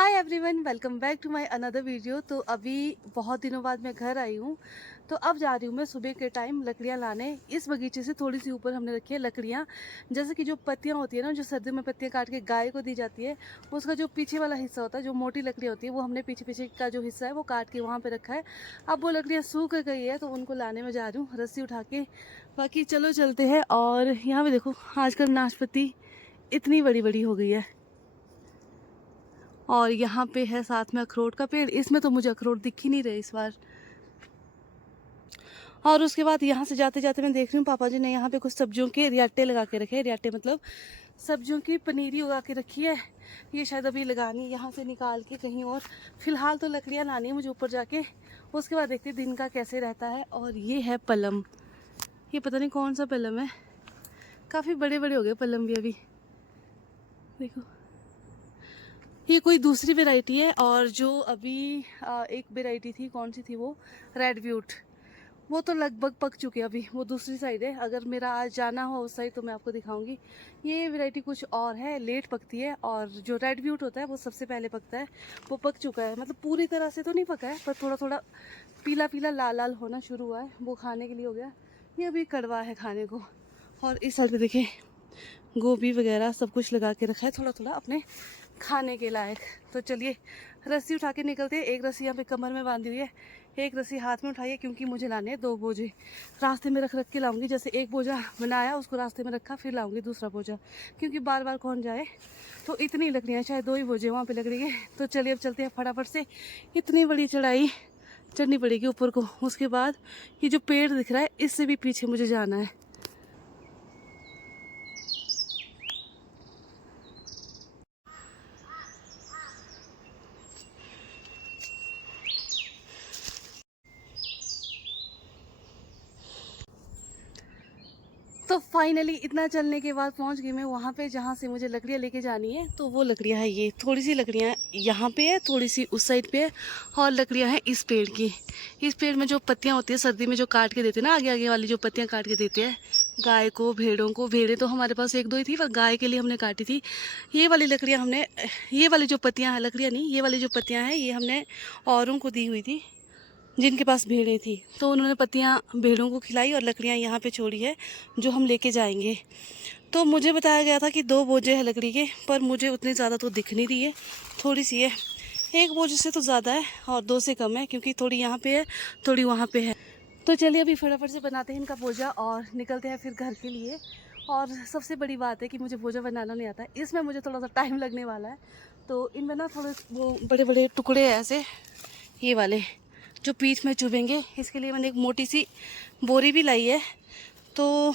Hi everyone, welcome back to my another video. तो अभी बहुत दिनों बाद मैं घर आई हूँ। तो अब जा रही हूँ मैं सुबह के टाइम लकड़ियाँ लाने। इस बगीचे से थोड़ी सी ऊपर हमने रखी है लकड़ियाँ। जैसे कि जो पत्तियाँ होती है ना, जो सर्दियों में पत्तियाँ काट के गाय को दी जाती है, उसका जो पीछे वाला हिस्सा होता है, जो मोटी लकड़ियाँ होती है, वो हमने पीछे पीछे का जो हिस्सा है वो काट के वहाँ पर रखा है। अब वो लकड़ियाँ सूख गई है तो उनको लाने में जा रही हूँ रस्सी उठा के। बाकी चलो चलते हैं। और यहाँ पे देखो, आजकल नाशपाती इतनी बड़ी बड़ी हो गई है। और यहाँ पे है साथ में अखरोट का पेड़। इसमें तो मुझे अखरोट दिख ही नहीं रहे इस बार। और उसके बाद यहाँ से जाते जाते मैं देख रही हूँ पापा जी ने यहाँ पे कुछ सब्जियों के रियाटे लगा के रखे हैं। रियाटे मतलब सब्जियों की पनीरी उगा के रखी है। ये शायद अभी लगानी है यहाँ से निकाल के कहीं और। फिलहाल तो लकड़ियाँ लानी है मुझे ऊपर जाके। उसके बाद देखते दिन का कैसे रहता है। और ये है पलम। ये पता नहीं कौन सा पलम है, काफ़ी बड़े बड़े हो गए पलम भी अभी। देखो, ये कोई दूसरी वैरायटी है। और जो अभी एक वैरायटी थी, कौन सी थी वो, रेड ब्यूट, वो तो लगभग पक चुके हैं। अभी वो दूसरी साइड है। अगर मेरा आज जाना हो उस साइड तो मैं आपको दिखाऊंगी। ये वैरायटी कुछ और है, लेट पकती है। और जो रेड ब्यूट होता है वो सबसे पहले पकता है। वो पक चुका है, मतलब पूरी तरह से तो नहीं पका है, पर थोड़ा थोड़ा पीला पीला लाल लाल होना शुरू हुआ है। वो खाने के लिए हो गया। ये अभी कड़वा है खाने को। और इस साइड पे देखें, गोभी वगैरह सब कुछ लगा के रखा है, थोड़ा थोड़ा अपने खाने के लायक। तो चलिए रस्सी उठा के निकलते हैं। एक रस्सी यहाँ पे कमर में बांधी हुई है, एक रस्सी हाथ में उठाई है, क्योंकि मुझे लाने हैं 2 बोझे। रास्ते में रख रख के लाऊंगी। जैसे एक बोझा बनाया, उसको रास्ते में रखा, फिर लाऊंगी दूसरा बोझा, क्योंकि बार बार कौन जाए। तो इतनी लकड़ियाँ, शायद 2 ही बोझे वहाँ पे लकड़ी के। तो चलिए अब चलते हैं फटाफट से। इतनी बड़ी चढ़ाई चढ़नी पड़ेगी ऊपर को। उसके बाद ये जो पेड़ दिख रहा है, इससे भी पीछे मुझे जाना है। तो फाइनली इतना चलने के बाद पहुंच गई मैं वहाँ पे जहाँ से मुझे लकड़ियाँ लेके जानी है। तो वो लकड़ियाँ है, ये थोड़ी सी लकड़ियाँ यहाँ पे है, थोड़ी सी उस साइड पे है। और लकड़ियाँ हैं इस पेड़ की। इस पेड़ में जो पत्तियाँ होती है सर्दी में, जो काट के देते हैं ना, आगे आगे वाली जो पत्तियाँ काट के देते हैं गाय को, भेड़ों को। भेड़ें तो हमारे पास 1-2 ही थी, पर गाय के लिए हमने काटी थी। ये वाली लकड़ियाँ हमने, ये वाली जो पत्तियाँ हैं, लकड़ियाँ नहीं, ये वाली जो पत्तियाँ हैं, ये हमने औरों को दी हुई थी जिनके पास भेड़ें थी। तो उन्होंने पत्तियाँ भेड़ों को खिलाई और लकड़ियाँ यहाँ पे छोड़ी है, जो हम लेके जाएंगे। तो मुझे बताया गया था कि 2 बोझे हैं लकड़ी के, पर मुझे उतनी ज़्यादा तो दिख नहीं रही है, थोड़ी सी है। 1 बोझे से तो ज़्यादा है और 2 से कम है, क्योंकि थोड़ी यहाँ पे है, थोड़ी वहाँ पे है। तो चलिए अभी फटाफट से बनाते हैं इनका बोझा और निकलते हैं फिर घर के लिए। और सबसे बड़ी बात है कि मुझे बोझा बनाना नहीं आता है, इसमें मुझे थोड़ा सा टाइम लगने वाला है। तो इनमें ना थोड़े वो बड़े बड़े टुकड़े हैं ऐसे, ये वाले, जो पीठ में चुभेंगे। इसके लिए मैंने एक मोटी सी बोरी भी लाई है। तो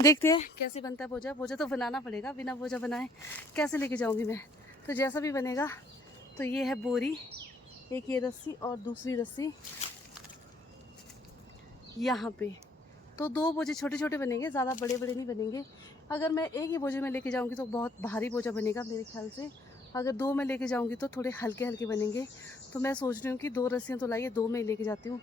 देखते हैं कैसे बनता है बोझा। बोझा तो बनाना पड़ेगा, बिना बोझा बनाए कैसे लेके जाऊंगी मैं। तो जैसा भी बनेगा। तो ये है बोरी, एक ये रस्सी और दूसरी रस्सी यहाँ पे। तो 2 बोझे छोटे छोटे बनेंगे, ज़्यादा बड़े बड़े नहीं बनेंगे। अगर मैं एक ही बोझे में लेके जाऊंगी तो बहुत भारी बोझा बनेगा मेरे ख्याल से। अगर 2 में लेके जाऊंगी तो थोड़े हल्के हल्के बनेंगे। तो मैं सोच रही हूँ कि 2 रस्सियाँ तो लाइए, 2 में ही लेके जाती हूँ।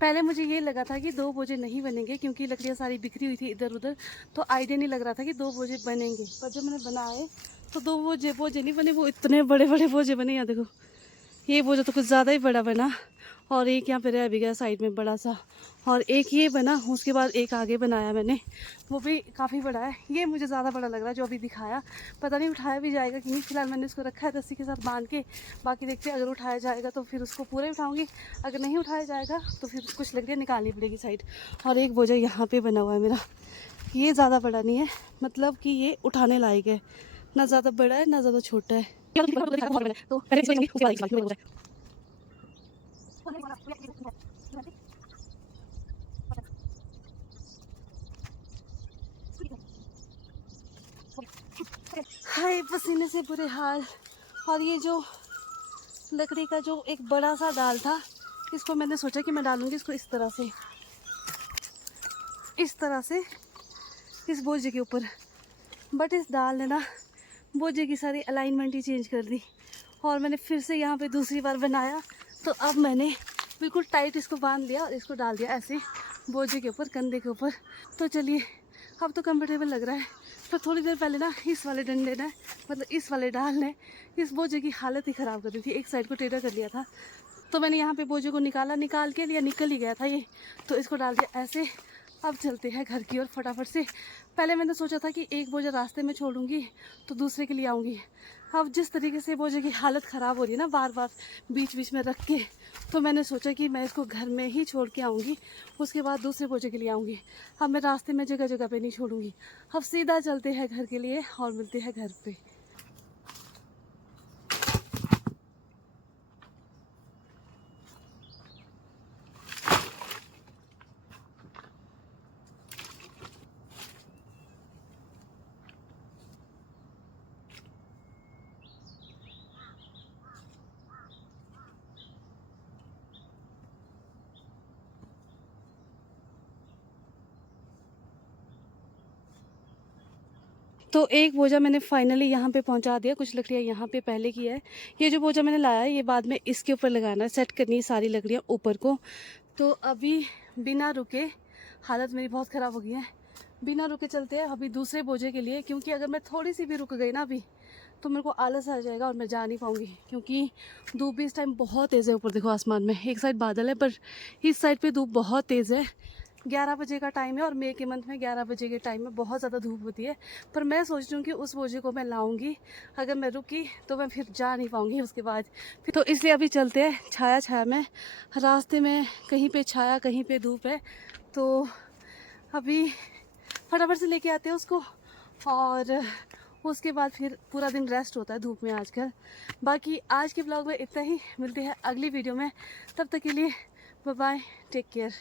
पहले मुझे ये लगा था कि 2 बोझे नहीं बनेंगे, क्योंकि लकड़ियाँ सारी बिखरी हुई थी इधर उधर। तो आइडिया नहीं लग रहा था कि 2 बोझे बनेंगे। पर जब मैंने बनाए तो 2 बोझे बोझे नहीं बने, वो इतने बड़े बड़े बोझे बने। यहाँ देखो, ये बोझा तो कुछ ज़्यादा ही बड़ा बना। और एक यहाँ पे रह भी गया साइड में बड़ा सा। और एक ये बना, उसके बाद एक आगे बनाया मैंने, वो भी काफ़ी बड़ा है। ये मुझे ज़्यादा बड़ा लग रहा है जो अभी दिखाया। पता नहीं उठाया भी जाएगा कि नहीं। फिलहाल मैंने उसको रखा है रस्सी के साथ बांध के। बाकी देखते हैं, अगर उठाया जाएगा तो फिर उसको पूरे उठाऊंगी, अगर नहीं उठाया जाएगा तो फिर कुछ लकड़ियाँ निकालनी पड़ेगी साइड। और एक बोझा यहाँ पर बना हुआ है मेरा। ये ज़्यादा बड़ा नहीं है, मतलब कि ये उठाने लायक है, ना ज़्यादा बड़ा है ना ज़्यादा छोटा है। तो हाय पसीने से बुरे हाल। और ये जो लकड़ी का जो एक बड़ा सा डाल था, इसको मैंने सोचा कि मैं डालूंगी इसको इस तरह से इस बोझे के ऊपर। बट इस डाल ने ना बोझे की सारी अलाइनमेंट ही चेंज कर दी और मैंने फिर से यहाँ पे दूसरी बार बनाया। तो अब मैंने बिल्कुल टाइट इसको बांध लिया और इसको डाल दिया ऐसे बोझे के ऊपर, कंधे के ऊपर। तो चलिए अब तो कंफर्टेबल लग रहा है। पर थोड़ी देर पहले ना इस वाले डंडे ने, मतलब इस वाले डाल ने इस बोझे की हालत ही ख़राब कर दी थी। एक साइड को टेढ़ा कर लिया था। तो मैंने यहाँ पे बोझे को निकाल के लिया, निकल ही गया था ये, तो इसको डाल दिया ऐसे। अब चलते हैं घर की ओर फटाफट से। पहले मैंने सोचा था कि एक बोझा रास्ते में छोड़ूंगी तो दूसरे के लिए आऊँगी। अब जिस तरीके से बोझे की हालत ख़राब हो रही है ना बार बार बीच बीच में रख के, तो मैंने सोचा कि मैं इसको घर में ही छोड़ के आऊँगी, उसके बाद दूसरे बोझे के लिए आऊँगी। अब मैं रास्ते में जगह जगह पे नहीं छोड़ूंगी। अब सीधा चलते हैं घर के लिए और मिलते हैं घर पे। तो एक बोझा मैंने फाइनली यहाँ पे पहुँचा दिया। कुछ लकड़ियाँ यहाँ पे पहले की है। ये जो बोझा मैंने लाया है ये बाद में इसके ऊपर लगाना है, सेट करनी है सारी लकड़ियाँ ऊपर को। तो अभी बिना रुके, हालत मेरी बहुत ख़राब हो गई है, बिना रुके चलते हैं अभी दूसरे बोझे के लिए। क्योंकि अगर मैं थोड़ी सी भी रुक गई ना अभी तो मेरे को आलस आ जाएगा और मैं जा नहीं पाऊँगी। क्योंकि धूप भी इस टाइम बहुत तेज़ है। ऊपर देखो आसमान में, एक साइड बादल है पर इस साइड पे धूप बहुत तेज़ है। 11 बजे का टाइम है और मई के मंथ में 11 बजे के टाइम में बहुत ज़्यादा धूप होती है। पर मैं सोच रही हूँ कि उस बोझे को मैं लाऊंगी। अगर मैं रुकी तो मैं फिर जा नहीं पाऊँगी उसके बाद। तो इसलिए अभी चलते हैं छाया में। रास्ते में कहीं पे छाया कहीं पे धूप है, तो अभी फटाफट से लेके आते हैं उसको। और उसके बाद फिर पूरा दिन रेस्ट होता है धूप में आजकल। बाकी आज के ब्लॉग में इतना ही। मिलते हैं अगली वीडियो में, तब तक के लिए बाय बाय, टेक केयर।